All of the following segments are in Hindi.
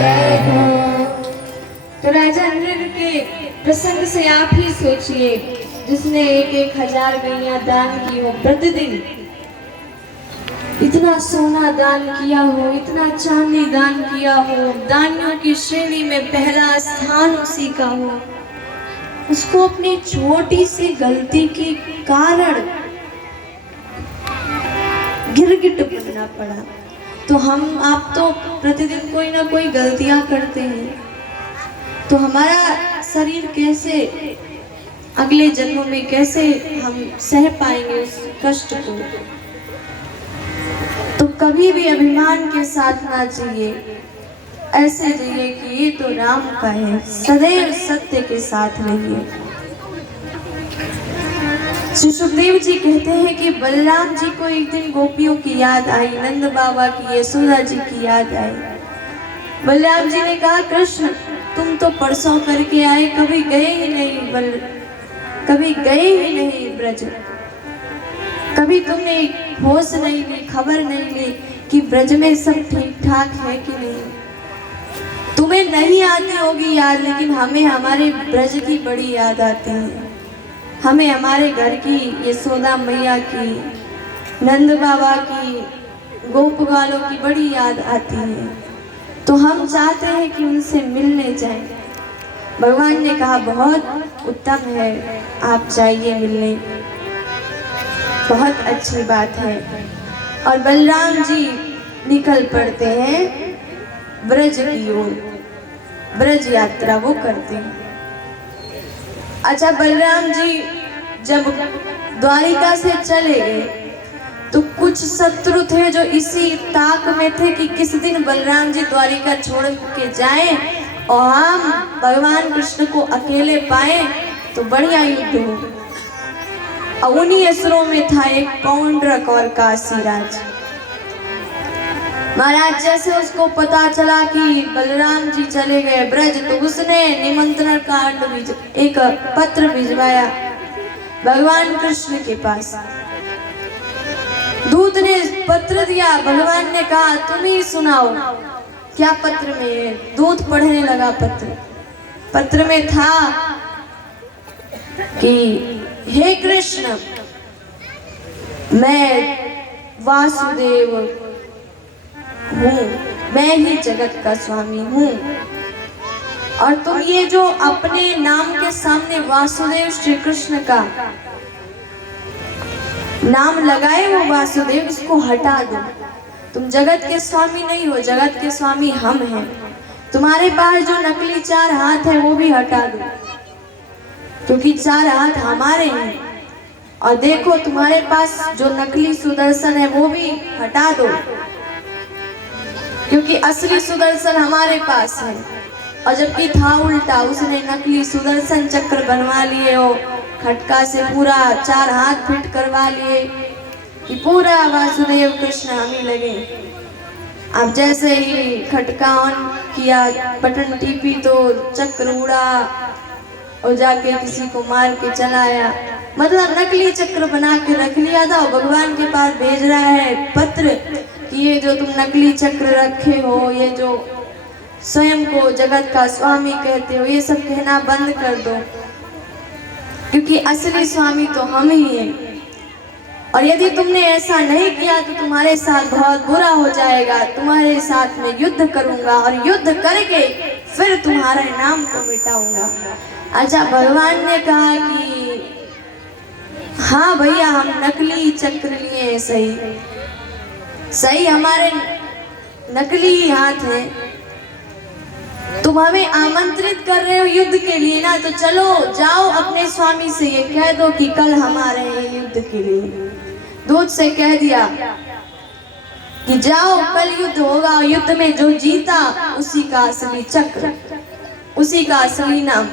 जय हो। तो राजा इंद्र के प्रसंग से आप ही सोचिए, जिसने 1,000 गैया दान की हो प्रतिदिन, इतना सोना दान किया हो, इतना चांदी दान किया हो, दानियों की श्रेणी में पहला स्थान उसी का हो, उसको अपनी छोटी सी गलती के कारण गिरगिट बनना पड़ा। तो हम आप तो प्रतिदिन कोई ना कोई गलतियां करते हैं, तो हमारा शरीर कैसे अगले जन्मों में कैसे हम सह पाएंगे उस कष्ट को। तो कभी भी अभिमान के साथ ना जिए, ऐसे जिए कि ये तो राम का है, सदैव सत्य के साथ रहिए। श्री सुखदेव जी कहते हैं कि बलराम जी को एक दिन गोपियों की याद आई, नंद बाबा की, यशोदा जी की याद आई। बलराम जी ने कहा, कृष्ण तुम तो परसों करके आए, कभी गए ही नहीं, कभी गए ही नहीं ब्रज, कभी तुमने होश नहीं ली, खबर नहीं ली कि ब्रज में सब ठीक ठाक है कि नहीं। तुम्हें नहीं आती होगी याद, लेकिन हमें हमारे ब्रज की बड़ी याद आती है। हमें हमारे घर की, यशोदा मैया की, नंद बाबा की, गोप गालों की बड़ी याद आती है। तो हम चाहते हैं कि उनसे मिलने जाएं। भगवान ने कहा, बहुत उत्तम है, आप जाइए मिलने, बहुत अच्छी बात है। और बलराम जी निकल पड़ते हैं ब्रज की ओर, ब्रज यात्रा वो करते हैं। अच्छा, बलराम जी जब द्वारिका से चले गए तो कुछ शत्रु थे जो इसी ताक में थे कि किस दिन बलराम जी द्वारिका छोड़ के जाएं और हम भगवान कृष्ण को अकेले पाए तो बढ़िया युद्ध हो। और उन्हीं असुरों में था एक पौंड्रक और काशीराज महाराज। जैसे उसको पता चला कि बलराम जी चले गए ब्रज, तो उसने निमंत्रण कार्ड एक पत्र भिजवाया भगवान कृष्ण के पास। दूत ने पत्र दिया, भगवान ने कहा तुम ही सुनाओ क्या पत्र में है। दूत पढ़ने लगा पत्र। पत्र में था कि हे कृष्ण, मैं वासुदेव हूँ, मैं ही जगत का स्वामी हूँ, और तुम ये जो अपने नाम के सामने वासुदेव श्री कृष्ण का नाम लगाए वो वासुदेव, इसको हटा दो। तुम जगत के स्वामी नहीं हो, जगत के स्वामी हम हैं। तुम्हारे पास जो नकली 4 हाथ है वो भी हटा दो, क्योंकि 4 हाथ हमारे हैं। और देखो तुम्हारे पास जो नकली सुदर्शन है वो भी हटा दो, क्योंकि असली सुदर्शन हमारे पास है। और जबकि था उल्टा, उसने नकली सुदर्शन चक्र बनवा लिए हो, खटका से पूरा 4 हाथ फिट करवा लिए कि पूरा वासुदेव कृष्ण हम ही लगे। अब जैसे ही खटका ऑन किया, बटन टीपी तो चक्र उड़ा और जाके किसी को मार के चलाया। मतलब नकली चक्र बना के रख लिया था और भगवान के पास भेज रहा है पत्र कि ये जो तुम नकली चक्र रखे हो, ये जो स्वयं को जगत का स्वामी कहते हो, ये सब कहना बंद कर दो, क्योंकि असली स्वामी तो हम ही हैं। और यदि तुमने ऐसा नहीं किया तो तुम्हारे साथ बहुत बुरा हो जाएगा। तुम्हारे साथ में युद्ध करूंगा और युद्ध करके फिर तुम्हारे नाम को मिटाऊंगा। अच्छा, भगवान ने कहा कि हाँ भैया, हम नकली चक्र लिए हैं, सही हमारे नकली हाथ हैं। तुम हमें आमंत्रित कर रहे हो युद्ध के लिए ना, तो चलो जाओ अपने स्वामी से ये कह दो कि कल हम आ रहे हैं युद्ध के लिए। दूत से कह दिया कि जाओ कल युद्ध होगा, और युद्ध में जो जीता उसी का असली चक्र, उसी का असली नाम।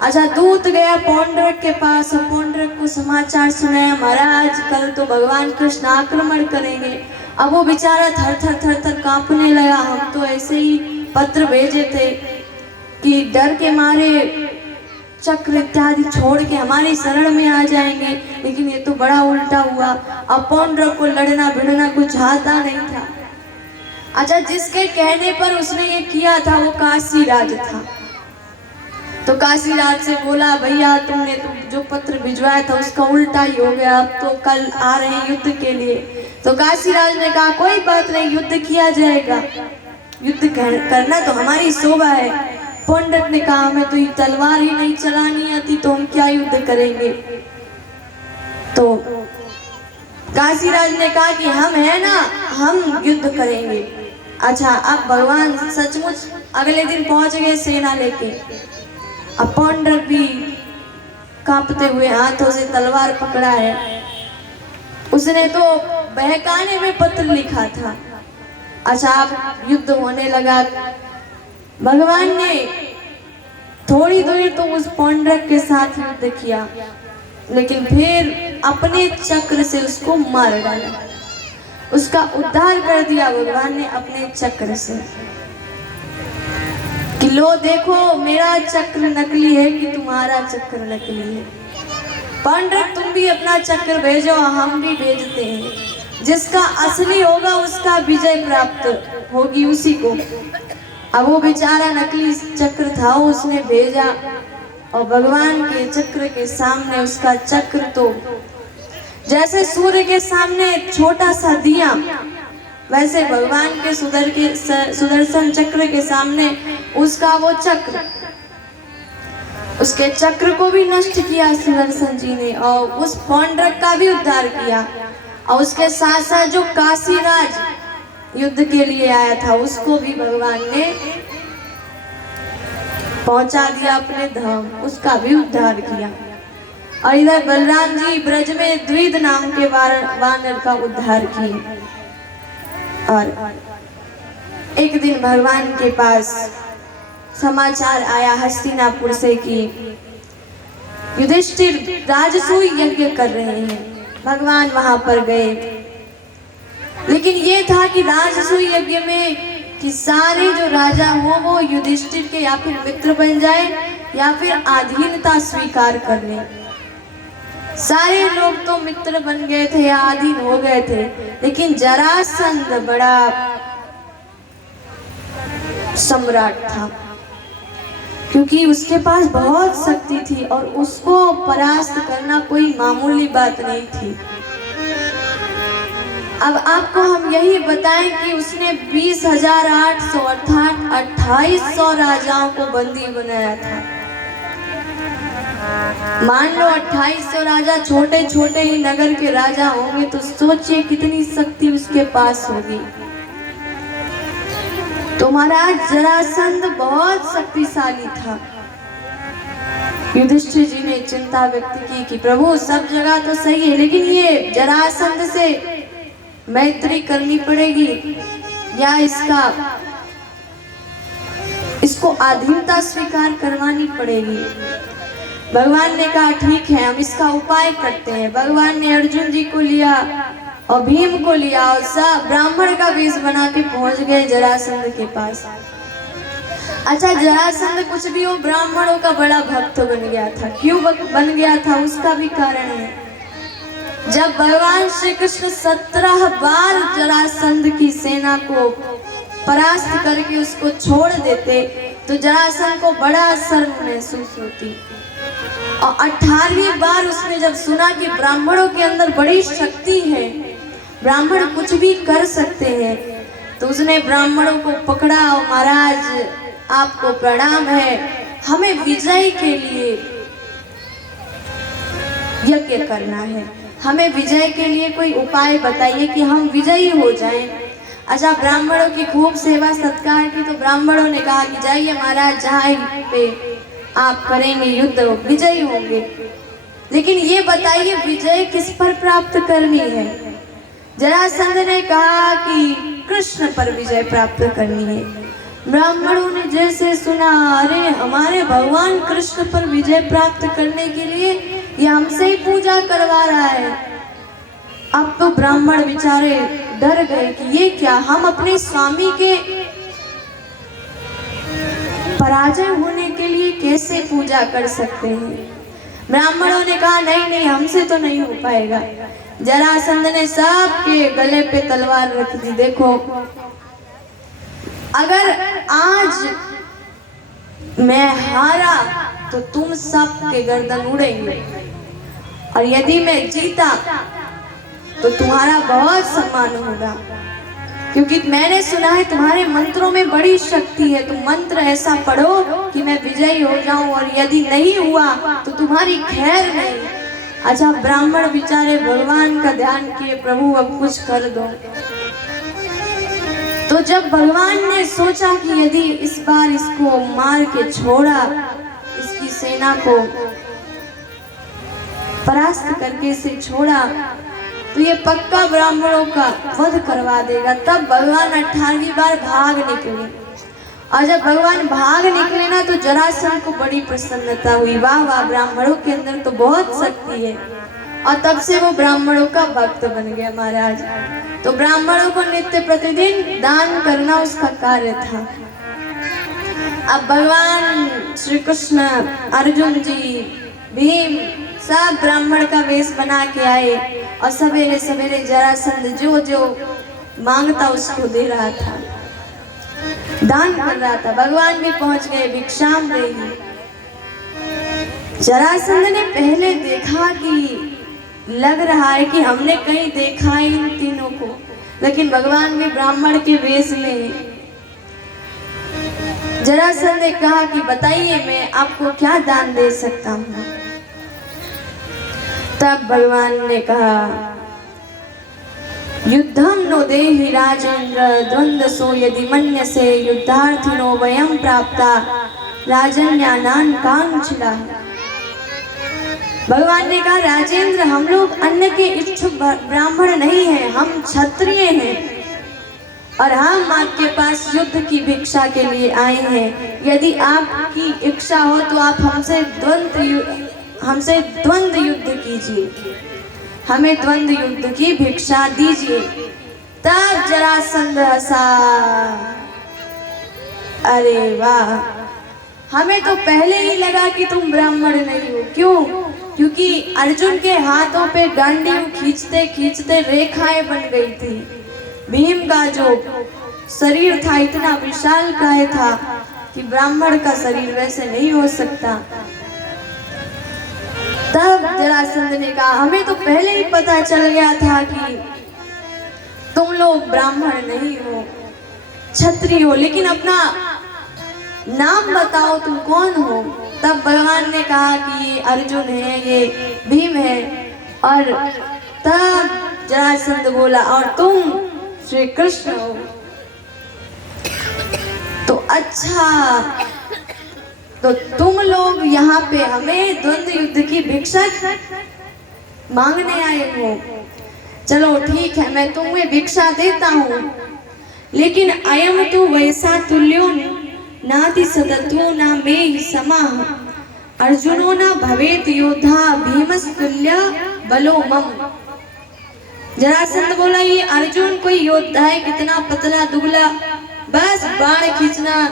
अच्छा, दूत गया पौंड्रक के पास और पौंड्रक को समाचार सुनाया, महाराज कल तो भगवान कृष्ण आक्रमण करेंगे। अब वो बेचारा थर थर थर थर कांपने लगा। हम तो ऐसे ही पत्र भेजे थे कि डर के मारे चक्र इत्यादि छोड़ के हमारी शरण में आ जाएंगे, लेकिन ये तो बड़ा उल्टा हुआ। अब पौंड्रक को लड़ना भिड़ना कुछ आता नहीं था। अच्छा, जिसके कहने पर उसने ये किया किया था वो काशीराज था। तो काशीराज से बोला, भैया तुमने जो पत्र भिजवाया था उसका उल्टा ही हो गया, अब तो कल आ रहे हैं युद्ध के लिए। तो काशीराज ने कहा कोई बात नहीं, युद्ध किया जाएगा, युद्ध करना तो हमारी शोभा है। पंडित ने कहा हमें तो ये तलवार ही नहीं चलानी आती, तो हम क्या युद्ध करेंगे। तो काशीराज ने कहा कि हम है ना, हम युद्ध करेंगे। अच्छा, अब भगवान सचमुच अगले दिन पहुंच गए सेना लेके। अब पंडित भी कांपते हुए हाथों से तलवार पकड़ा है, उसने तो बहकाने में पत्र लिखा था। अच्छा, अब युद्ध होने लगा। भगवान ने थोड़ी देर तो उस पंडित के साथ युद्ध किया, लेकिन फिर अपने चक्र से उसको मार डाला, उसका उद्धार कर दिया भगवान ने अपने चक्र से। कि लो देखो, मेरा चक्र नकली है कि तुम्हारा चक्र नकली है। पंडित तुम भी अपना चक्र भेजो, हम भी भेजते हैं। जिसका असली होगा उसका विजय प्राप्त होगी उसी को। अब वो बेचारा नकली चक्र था, उसने भेजा और भगवान के चक्र के सामने उसका चक्र तो जैसे सूर्य के सामने छोटा सा दिया, वैसे भगवान के सुदर्शन चक्र के सामने उसका वो चक्र, उसके चक्र को भी नष्ट किया सुदर्शन जी ने, और उस पंडित का भी उद्धार किया। और उसके साथ साथ जो काशीराज युद्ध के लिए आया था उसको भी भगवान ने पहुंचा दिया अपने धाम, उसका भी उद्धार किया। और इधर बलराम जी ब्रज में द्विद नाम के वानर का उद्धार किए। और एक दिन भगवान के पास समाचार आया हस्तिनापुर से कि युधिष्ठिर राजसूय यज्ञ कर रहे हैं। भगवान वहां पर गए, लेकिन ये था कि राजसूय यज्ञ में कि सारे जो राजा हो वो युधिष्ठिर के या फिर मित्र बन जाए या फिर अधीनता स्वीकार कर ले। सारे लोग तो मित्र बन गए थे या अधीन हो गए थे, लेकिन जरासंध बड़ा सम्राट था, क्योंकि उसके पास बहुत शक्ति थी और उसको परास्त करना कोई मामूली बात नहीं थी। अब आपको हम यही बताएं कि उसने 20,800 अर्थात 2800 राजाओं को बंदी बनाया था। मान लो 2800 राजा छोटे छोटे ही नगर के राजा होंगे, तो सोचिए कितनी शक्ति उसके पास होगी। तो महाराज जरासंध बहुत शक्तिशाली था। युधिष्ठिर जी ने चिंता व्यक्त की कि प्रभु सब जगह तो सही है, लेकिन ये जरासंध से मैत्री करनी पड़ेगी या इसको अधीनता स्वीकार करवानी पड़ेगी। भगवान ने कहा ठीक है, हम इसका उपाय करते हैं। भगवान ने अर्जुन जी को लिया और भीम को लिया और सब ब्राह्मण का वेश बना के पहुंच गए जरासंध के पास। अच्छा, जरासंध कुछ भी हो, ब्राह्मणों का बड़ा भक्त बन गया था। क्यों बन गया था उसका भी कारण है। जब भगवान श्री कृष्ण 17 बार जरासंध की सेना को परास्त करके उसको छोड़ देते, तो जरासंध को बड़ा शर्म महसूस होती। और 18वीं बार उसने जब सुना कि ब्राह्मणों के अंदर बड़ी शक्ति है, ब्राह्मण कुछ भी कर सकते हैं, तो उसने ब्राह्मणों को पकड़ा और महाराज आपको प्रणाम है, हमें विजय के लिए यज्ञ करना है, हमें विजय के लिए कोई उपाय बताइए कि हम विजयी हो जाएं। अच्छा, ब्राह्मणों की खूब सेवा सत्कार की, तो ब्राह्मणों ने कहा कि जाइए महाराज, जहाँ पे आप करेंगे युद्ध विजयी होंगे, लेकिन ये बताइए विजय किस पर प्राप्त करनी है। जरासंध ने कहा कि कृष्ण पर विजय प्राप्त करनी है। ब्राह्मणों ने जैसे सुना, अरे हमारे भगवान कृष्ण पर विजय प्राप्त करने के लिए ये हमसे ही पूजा करवा रहा है। अब तो ब्राह्मण बेचारे डर गए कि ये क्या, हम अपने स्वामी के पराजय होने के लिए कैसे पूजा कर सकते हैं। ब्राह्मणों ने कहा नहीं नहीं, हमसे तो नहीं हो पाएगा। जरासंध ने सबके गले पे तलवार रख दी। देखो अगर आज मैं हारा तो तुम सब के गर्दन उड़ेंगे, और यदि मैं जीता तो तुम्हारा बहुत सम्मान होगा, क्योंकि मैंने सुना है तुम्हारे मंत्रों में बड़ी शक्ति है। तुम मंत्र ऐसा पढ़ो कि मैं विजयी हो जाऊं, और यदि नहीं हुआ तो तुम्हारी खैर नहीं। अच्छा, ब्राह्मण बेचारे भगवान का ध्यान किए, प्रभु अब कुछ कर दो। तो जब भगवान ने सोचा कि यदि इस बार इसको मार के छोड़ा, इसकी सेना को परास्त करके इसे छोड़ा, तो ये पक्का ब्राह्मणों का वध करवा देगा। तब भगवान 18वीं बार भाग निकले, और जब भगवान भाग निकले ना, तो जरासंध को बड़ी प्रसन्नता हुई। वाह वाह, ब्राह्मणों के अंदर तो बहुत शक्ति है। और तब से वो ब्राह्मणों का भक्त बन गया महाराज। तो ब्राह्मणों को नित्य प्रतिदिन दान करना उसका कार्य था। अब भगवान श्री कृष्ण, अर्जुन जी, भीम सब ब्राह्मण का वेश बना के आए, और सवेरे सवेरे जरासंध जो जो मांगता उसको दे रहा था, दान कर रहा था। भगवान भी पहुंच गए, भिक्षाम देही। जरासंध ने पहले देखा कि लग रहा है कि हमने कहीं देखा है इन तीनों को, लेकिन भगवान भी ब्राह्मण के वेश में। जरासंध ने कहा कि बताइए मैं आपको क्या दान दे सकता हूँ। तब भगवान ने कहा, युद्धम नो देहि राजेंद्र द्वंद्व सो यदि मन्यसे युद्धार्थिनो वयं प्राप्ता राजन्यानान कांक्षिला। भगवान ने कहा, राजेंद्र हम लोग अन्न के इच्छुक ब्राह्मण नहीं हैं, हम क्षत्रिय हैं, और हम आपके पास युद्ध की भिक्षा के लिए आए हैं। यदि आपकी इच्छा हो तो आप हमसे द्वंद्व युद्ध कीजिए, हमें द्वंद्व युद्ध की भिक्षा दीजिए। तब जरासंध हंसा, अरे वाह, हमें तो पहले ही लगा कि तुम ब्राह्मण नहीं हो। क्यों? क्योंकि अर्जुन के हाथों पे गांडीव खींचते खींचते रेखाएं बन गई थी। भीम का जो शरीर था इतना विशालकाय था कि ब्राह्मण का शरीर वैसे नहीं हो सकता। तब जरासंध ने कहा, हमें तो पहले ही पता चल गया था कि तुम लोग ब्राह्मण नहीं हो, क्षत्रिय हो, लेकिन अपना नाम बताओ, तुम कौन हो। तब भगवान ने कहा कि ये अर्जुन है, ये भीम है। और तब जरासंध बोला, और तुम श्री कृष्ण हो। तो अच्छा, तो तुम लोग यहाँ पे हमें द्वंद्व युद्ध की भिक्षा मांगने आए हो। चलो ठीक है, मैं तुम्हें भिक्षा देता हूँ, लेकिन अयम तो वैसा तुल्यो नाति सदतो ना मे समाह अर्जुनो ना भवेत योद्धा भीमस्तुल्य बलो मम। जरासंध बोला, ये अर्जुन कोई योद्धा है, कितना पतला दुबला, बस बाण खींचना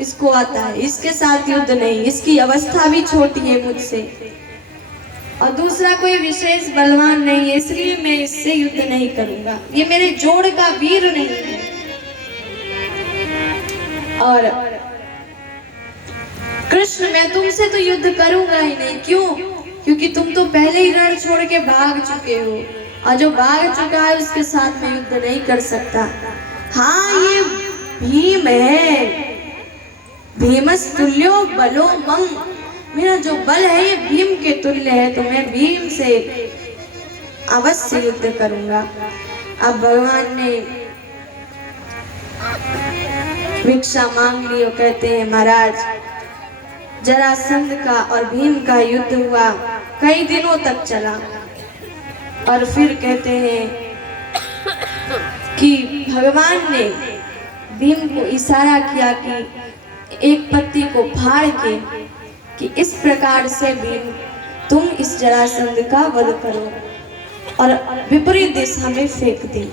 इसको आता है, इसके साथ युद्ध नहीं, इसकी अवस्था भी छोटी है मुझसे, और दूसरा कोई विशेष बलवान नहीं है, इसलिए मैं इससे युद्ध नहीं करूंगा, ये मेरे जोड़ का वीर नहीं है। और कृष्ण, मैं तुमसे तो युद्ध करूंगा ही नहीं। क्यों? क्योंकि तुम तो पहले ही रण छोड़ के भाग चुके हो, और जो भाग चुका है उसके साथ में युद्ध नहीं कर सकता। हाँ, ये भीम है, भीमस्तुल्यो बलो मम, मेरा जो बल है ये भीम के तुल्य है, तो मैं भीम से अवश्य युद्ध करूंगा। अब भगवान ने भिक्षा मांग ली और कहते हैं, महाराज जरासंध का और भीम का युद्ध हुआ, कई दिनों तक चला, और फिर कहते हैं कि भगवान ने भीम को इशारा किया कि एक पत्ती को फाड़ के कि इस प्रकार से भीम तुम इस जरासंध का वध करो, और विपरीत दिशा में फेंक दी।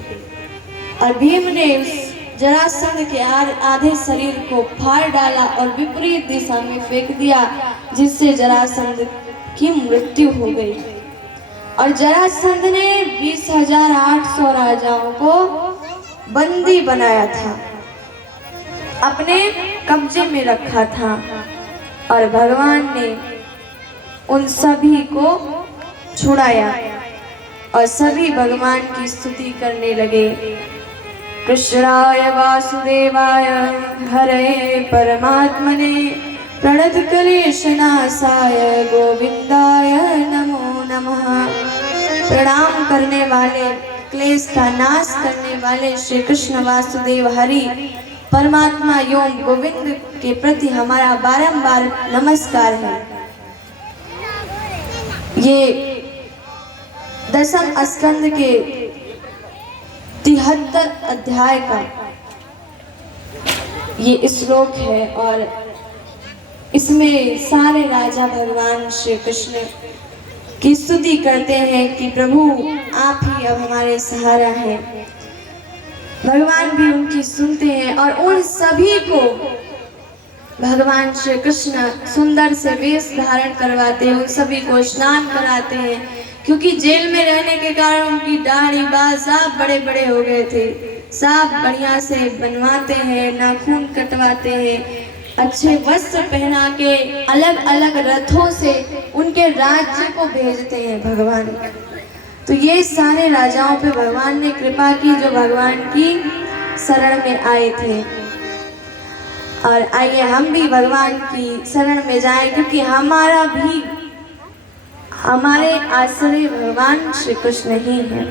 और भीम ने उस जरासंध के आधे शरीर को फाड़ डाला और विपरीत दिशा में फेंक दिया, जिससे जरासंध की मृत्यु हो गई। और जरासंध ने 20,800 राजाओं को बंदी बनाया था। अपने कब्जे में रखा था और भगवान ने उन सभी को छुड़ाया और सभी भगवान की स्तुति करने लगे। कृष्णाय वासुदेवाय हरे परमात्मने प्रणत क्लेशनाशाय गोविंदाय नमो नमः। प्रणाम करने वाले, क्लेश का नाश करने वाले श्री कृष्ण वासुदेव हरि परमात्मा एवं गोविंद के प्रति हमारा बारंबार नमस्कार है। ये दशम स्कंद के 73 अध्याय का ये श्लोक है और इसमें सारे राजा भगवान श्री कृष्ण की स्तुति करते हैं कि प्रभु आप ही अब हमारे सहारा हैं। भगवान भी उनकी सुनते हैं और उन सभी को भगवान श्री कृष्ण सुंदर से वेश धारण करवाते हैं, उन सभी को स्नान कराते हैं, क्योंकि जेल में रहने के कारण उनकी दाढ़ी बाल सब बड़े बड़े हो गए थे। सब बढ़िया से बनवाते हैं, नाखून कटवाते हैं, अच्छे वस्त्र पहना के अलग अलग रथों से उनके राज्य को भेजते हैं भगवान। तो ये सारे राजाओं पे भगवान ने कृपा की जो भगवान की शरण में आए थे। और आइए हम भी भगवान की शरण में जाएं, क्योंकि हमारे आश्रय भगवान श्री कृष्ण ही है।